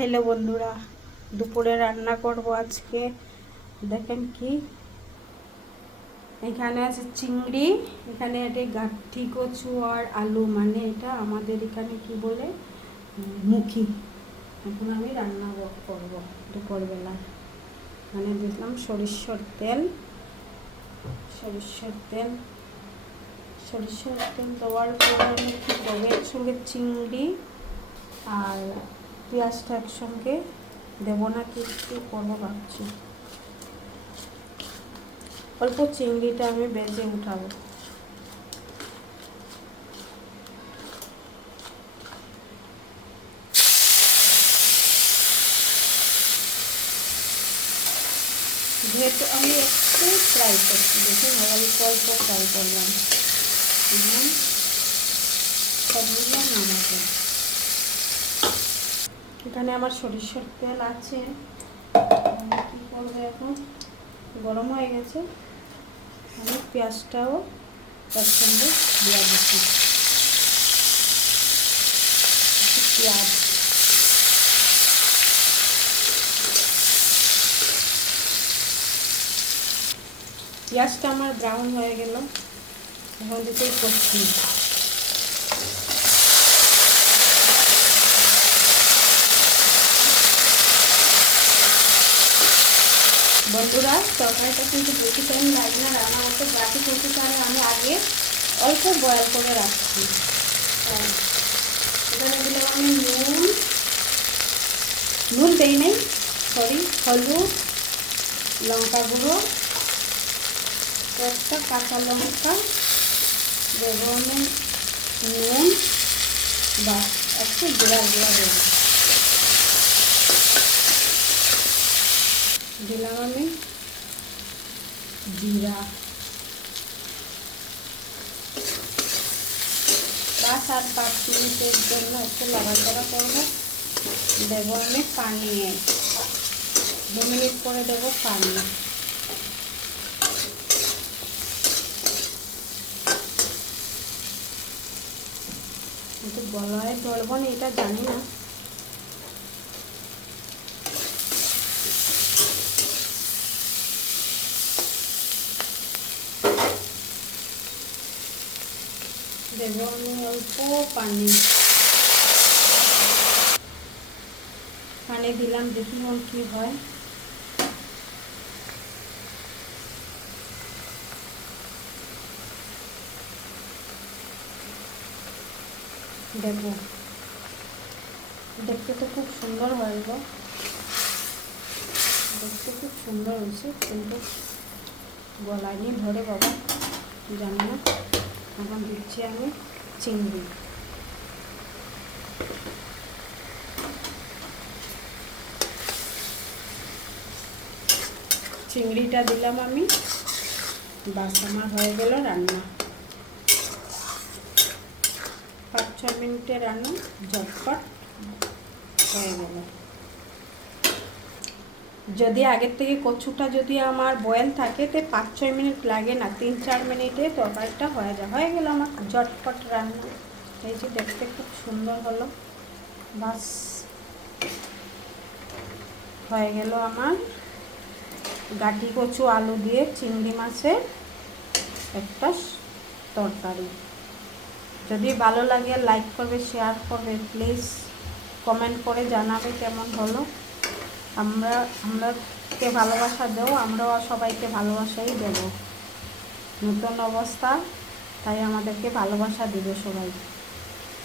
Hello বন্ধুরা, দুপুরে রান্না করব আজকে। দেখেন কি, এখানে আছে চিংড়ি, এখানে এটা গাঠি কচু আর আলু, মানে এটা আমাদের এখানে কি বলে মুখি। এখন আমি রান্না করব দুপুরবেলা। মানে দিলাম সরিষার তেল দেওয়ার পর আমি কি করবো, একসঙ্গে চিংড়ি আর পেঁয়াজটা একসঙ্গে দেবো না, কি করবো ভাবছি। অল্প চিংড়িটা আমি ভেজে উঠাবো। যেহেতু আমি একটু ফ্রাই করছি, দেখুন অল্প অল্প ফ্রাই করলাম, সবগুলো নামাবো। এখানে আমার সরিষার তেল আছে, কী করবো এখন, গরম হয়ে গেছে। আমি পেঁয়াজটাও তার সঙ্গে দিয়ে দিচ্ছি। পেঁয়াজটা আমার ব্রাউন হয়ে গেল, এখন দিতেই করছি। বন্ধুরা, তরকারিটা কিন্তু বেশি টাইম লাগে না রান্না করতে। বাকি করতে চাইলে আমি আগে অল্প বয়েল করে রাখছি। এখানে দিলাম আমি নুন দেই নাই, হলুদ, লঙ্কা গুঁড়ো, একটা কাঁচা লঙ্কা দেব আমি, নুন বা একটু জিরা দেব, দিলাম আমি জিরা। 5 মিনিটের জন্য একটু নাড়াচাড়া করবো। দেবো আমি পানি, 2 মিনিট পরে দেবো পানি। কিন্তু গলায় ধরবো না এটা জানি না। দেবো আমি অল্প পানি দিলাম, দেখি এখন কি হয়। দেখো, দেখতে তো খুব সুন্দর হয়েছে, কিন্তু গলায় নিয়ে ধরে বাবা, জানি না। এখন দিচ্ছি আমি চিংড়ি। চিংড়িটা দিলাম আমি, বাস আমার হয়ে গেল রান্না। 5-6 মিনিটে রান্না ঝটপট হয়ে গেল। যদি আগের থেকে কচুটা যদি আমার বয়েল থাকে তো 5-6 মিনিট লাগে না, 3-4 মিনিটে তরকারিটা হয়ে গেল আমার ঝটপট রান্না। এই যে দেখতে খুব সুন্দর হলো, বাস হয়ে গেল আমার গাঠি কচু আলু দিয়ে চিংড়ি মাছের একটা তরকারি। যদি ভালো লাগে লাইক করবে, শেয়ার করবে, প্লিজ কমেন্ট করে জানাবে কেমন হলো। আমরাকে ভালোবাসা দেও, আমরাও সবাইকে ভালোবাসাই দেব। নতুন অবস্থা, তাই আমাদেরকে ভালোবাসা দেবে সবাই।